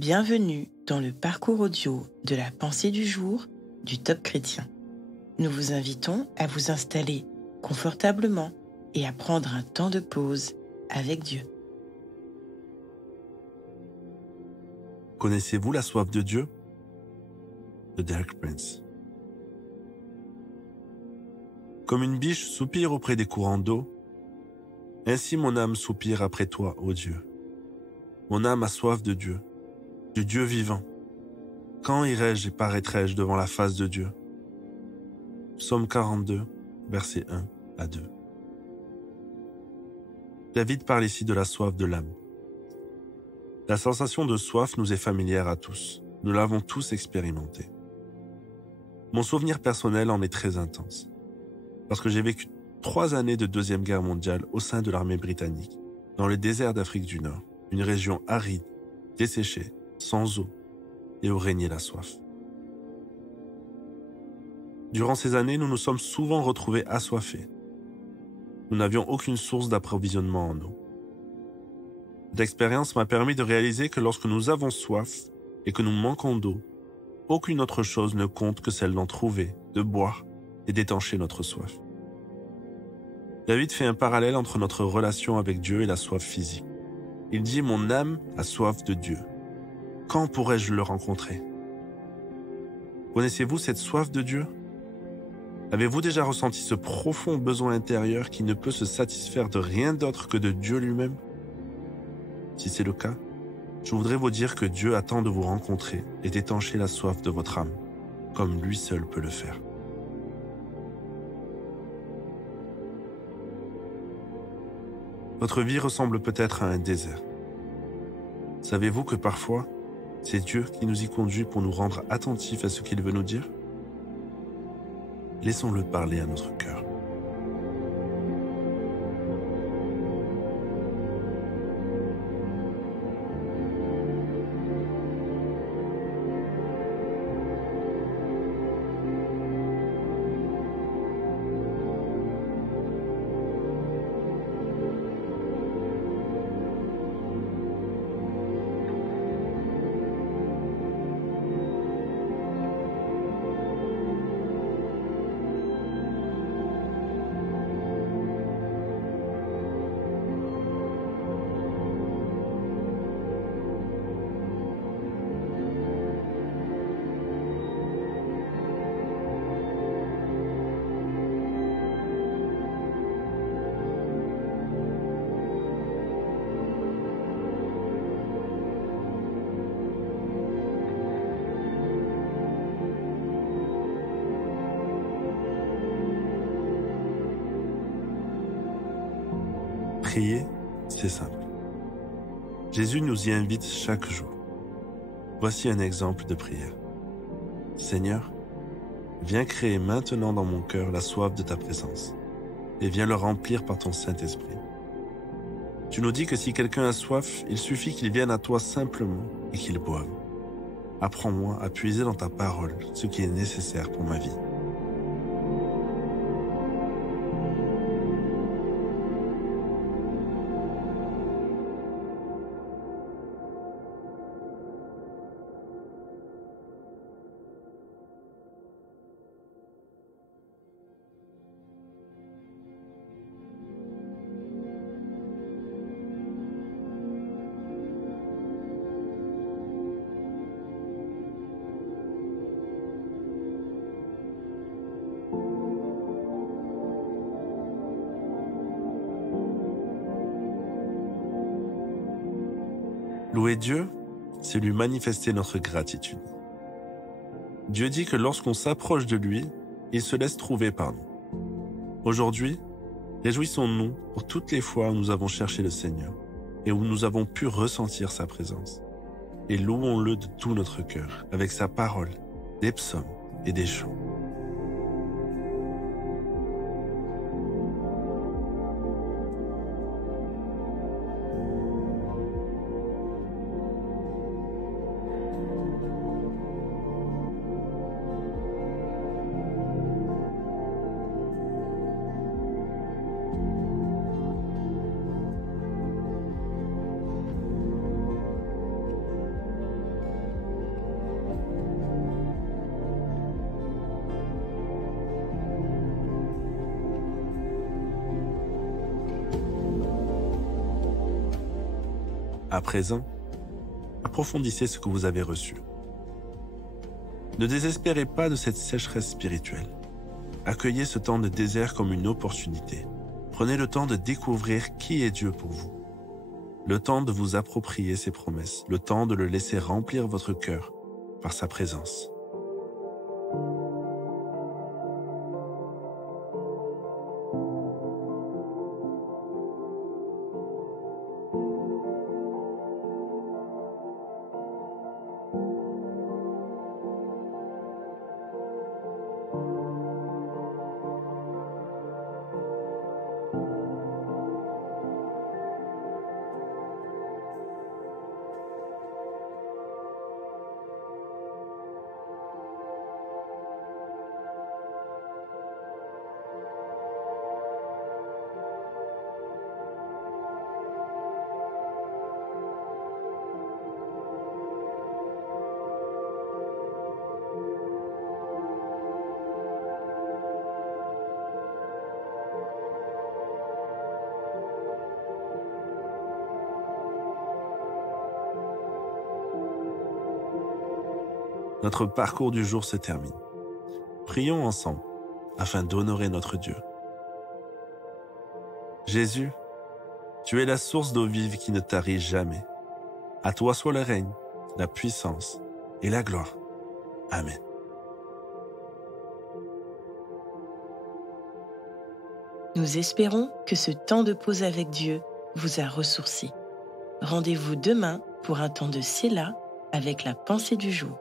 Bienvenue dans le parcours audio de la pensée du jour du Top Chrétien. Nous vous invitons à vous installer confortablement et à prendre un temps de pause avec Dieu. Connaissez-vous la soif de Dieu? De Derek Prince. Comme une biche soupire auprès des courants d'eau, ainsi mon âme soupire après toi, ô Dieu. Mon âme a soif de Dieu, du Dieu vivant. Quand irai-je et paraîtrai-je devant la face de Dieu? Psaume 42, versets 1 à 2. David parle ici de la soif de l'âme. La sensation de soif nous est familière à tous. Nous l'avons tous expérimentée. Mon souvenir personnel en est très intense, parce que j'ai vécu 3 années de Deuxième Guerre mondiale au sein de l'armée britannique, dans le désert d'Afrique du Nord, une région aride, desséchée, sans eau, et où régnait la soif. Durant ces années, nous nous sommes souvent retrouvés assoiffés. Nous n'avions aucune source d'approvisionnement en eau. Cette expérience m'a permis de réaliser que lorsque nous avons soif et que nous manquons d'eau, aucune autre chose ne compte que celle d'en trouver, de boire et d'étancher notre soif. David fait un parallèle entre notre relation avec Dieu et la soif physique. Il dit « Mon âme a soif de Dieu. Quand pourrais-je le rencontrer ?» Connaissez-vous cette soif de Dieu? Avez-vous déjà ressenti ce profond besoin intérieur qui ne peut se satisfaire de rien d'autre que de Dieu lui-même? Si c'est le cas, je voudrais vous dire que Dieu attend de vous rencontrer et d'étancher la soif de votre âme, comme lui seul peut le faire. Votre vie ressemble peut-être à un désert. Savez-vous que parfois, c'est Dieu qui nous y conduit pour nous rendre attentifs à ce qu'il veut nous dire? Laissons-le parler à notre cœur. Prier, c'est simple. Jésus nous y invite chaque jour. Voici un exemple de prière. Seigneur, viens créer maintenant dans mon cœur la soif de ta présence et viens le remplir par ton Saint-Esprit. Tu nous dis que si quelqu'un a soif, il suffit qu'il vienne à toi simplement et qu'il boive. Apprends-moi à puiser dans ta parole ce qui est nécessaire pour ma vie. Louer Dieu, c'est lui manifester notre gratitude. Dieu dit que lorsqu'on s'approche de lui, il se laisse trouver par nous. Aujourd'hui, réjouissons-nous pour toutes les fois où nous avons cherché le Seigneur et où nous avons pu ressentir sa présence. Et louons-le de tout notre cœur, avec sa parole, des psaumes et des chants. À présent, approfondissez ce que vous avez reçu. Ne désespérez pas de cette sécheresse spirituelle. Accueillez ce temps de désert comme une opportunité. Prenez le temps de découvrir qui est Dieu pour vous. Le temps de vous approprier ses promesses. Le temps de le laisser remplir votre cœur par sa présence. Notre parcours du jour se termine. Prions ensemble afin d'honorer notre Dieu. Jésus, tu es la source d'eau vive qui ne tarit jamais. À toi soit le règne, la puissance et la gloire. Amen. Nous espérons que ce temps de pause avec Dieu vous a ressourci. Rendez-vous demain pour un temps de Séla avec la pensée du jour.